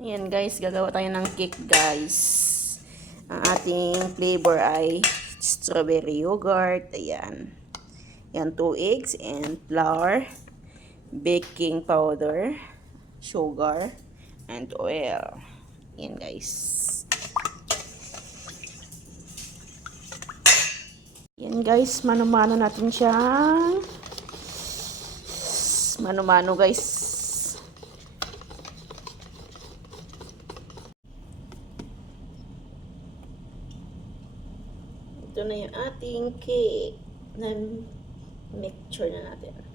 Ayan guys, gagawa tayo ng cake guys. Ang ating flavor ay strawberry yogurt. Ayan. Ayan, 2 eggs and flour, baking powder, sugar, and oil. Ayan guys. Ayan guys, mano-mano natin siya. Mano-mano guys. Ito na yung ating cake na mixture na natin.